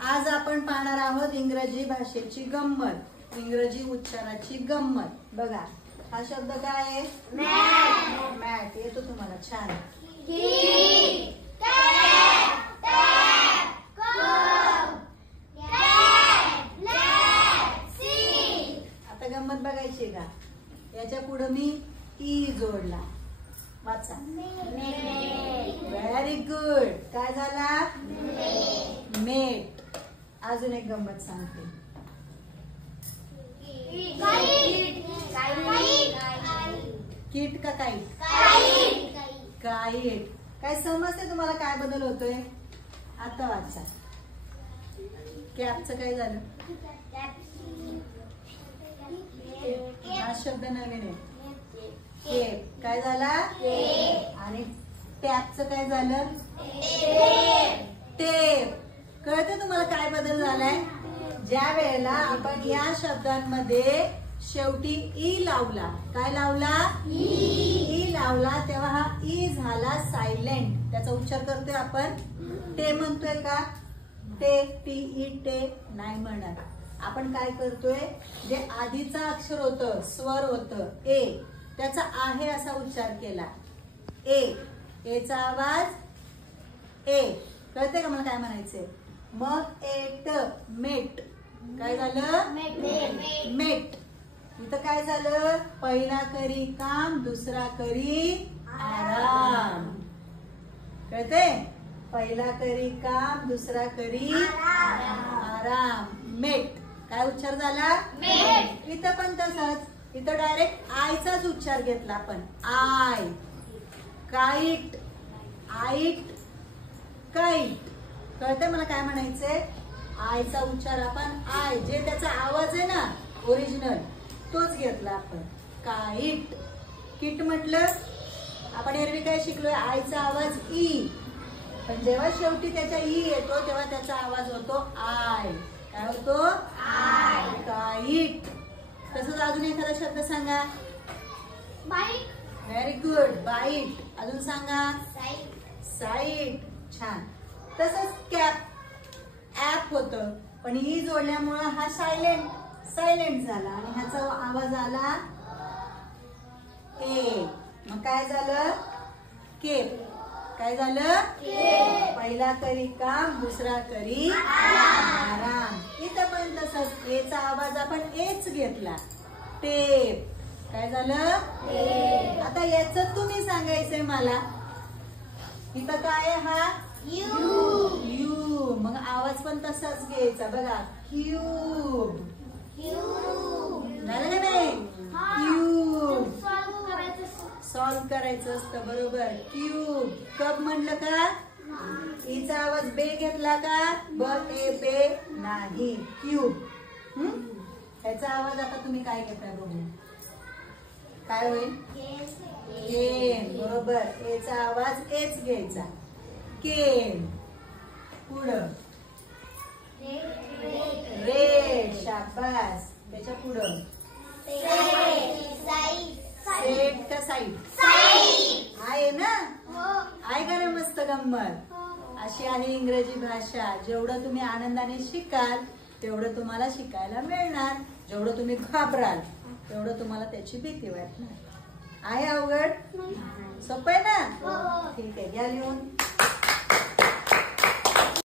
आज आपण पाहणार आहोत इंग्रजी भाषेची गंमत, इंग्रजी उच्चाराची गंमत। बघा हा शब्द काय आहे? मॅट। मॅट येतो तुम्हाला छान। आता गंमत बघायची का? याच्या पुढे मी ई जोडला, वाचा। Very good. काय झाला? मेट। अजून एक गंमत सांगते। किट का काईट? काईट। काय समजते तुम्हाला काय बदल होतोय? आता वाचा। कॅपचं काय झालं? हा शब्द नवीन आहे, केप। काय झाला? आणि टॅपचं काय झालं? टेप। कळते तुम्हाला काय बदल झालाय? ज्या वेळेला आपण या शब्दांमध्ये शेवटी ई लावला, काय लावला? ई लावला, तेव्हा हा ई झाला सायलेंट। त्याचा उच्चार करतोय आपण टे म्हणतोय का? टे, टी ई टे नाही म्हणत आपण। काय करतोय? जे आधीचा अक्षर होतं, स्वर होतं ए, त्याचा आहे असा उच्चार केला। ए, एचा आवाज ए। कळते का मला काय म्हणायचंय? मग एट, मेट। काय झालं? मेट। इथं काय झालं? पहिला करी काम, दुसरा करी आराम। कळते? पहिला करी काम, दुसरा करी आराम। मेट। काय उच्चार झाला? इथं पण तसंच। इथं डायरेक्ट आयचाच उच्चार घेतला आपण, आय। Kite, right, kite. कळते मला काय म्हणायचंय? आयचा उच्चार आपण आय, जे त्याचा आवाज आहे ना ओरिजिनल, तोच घेतला आपण, काईट। किट म्हटलं आपण एरवी काय शिकलोय? आयचा आवाज ई, पण जेव्हा शेवटी त्याच्या ई येतो तेव्हा त्याचा आवाज होतो आय। काय होतो? आय। काईट। तसंच अजून एखादा शब्द सांगा। बाईट। Very good. बाईट। अजून सांगा। साईट। छान। तसंच कॅप, ऍप होतं, पण ई जोडल्यामुळं हा सायलेंट झाला आणि ह्याचा आवाज आला ए। मग काय झालं? केप। काय झालं? पहिला करी काम, दुसरा करी आराम। इथं पण तसंच एचा आवाज आपण एच घेतला, टेप। काय झालं? आता याच तुम्ही सांगायचंय मला। इथं काय आहे? हा यू। मग आवाज पण तसाच घ्यायचा बघा, क्यूब। झालं का नाही? क्यूब। सॉल्व करायचं असतं, बरोबर। क्यूब। कप म्हणलं का? ईचा आवाज बे घेतला का? ब ए बे नाही, क्यूब। ह्याचा आवाज आता तुम्ही काय घेताय बघू, काय होईल? केन। बरोबर। एचा आवाज एच घ्यायचा, केन। पुढं रेड। शाबास। त्याच्या पुढं सेट का साईड? आहे ना? आहे का ना मस्त गंमत? अशी आहे इंग्रजी भाषा। जेवढं तुम्ही आनंदाने शिकाल तेवढं तुम्हाला शिकायला मिळणार, जेवढं तुम्ही घाबराल तेवढं तुम्हाला त्याची भीती वाटणार। आहे अवघड? सोपं आहे ना? ठीक आहे, घ्या लिहून।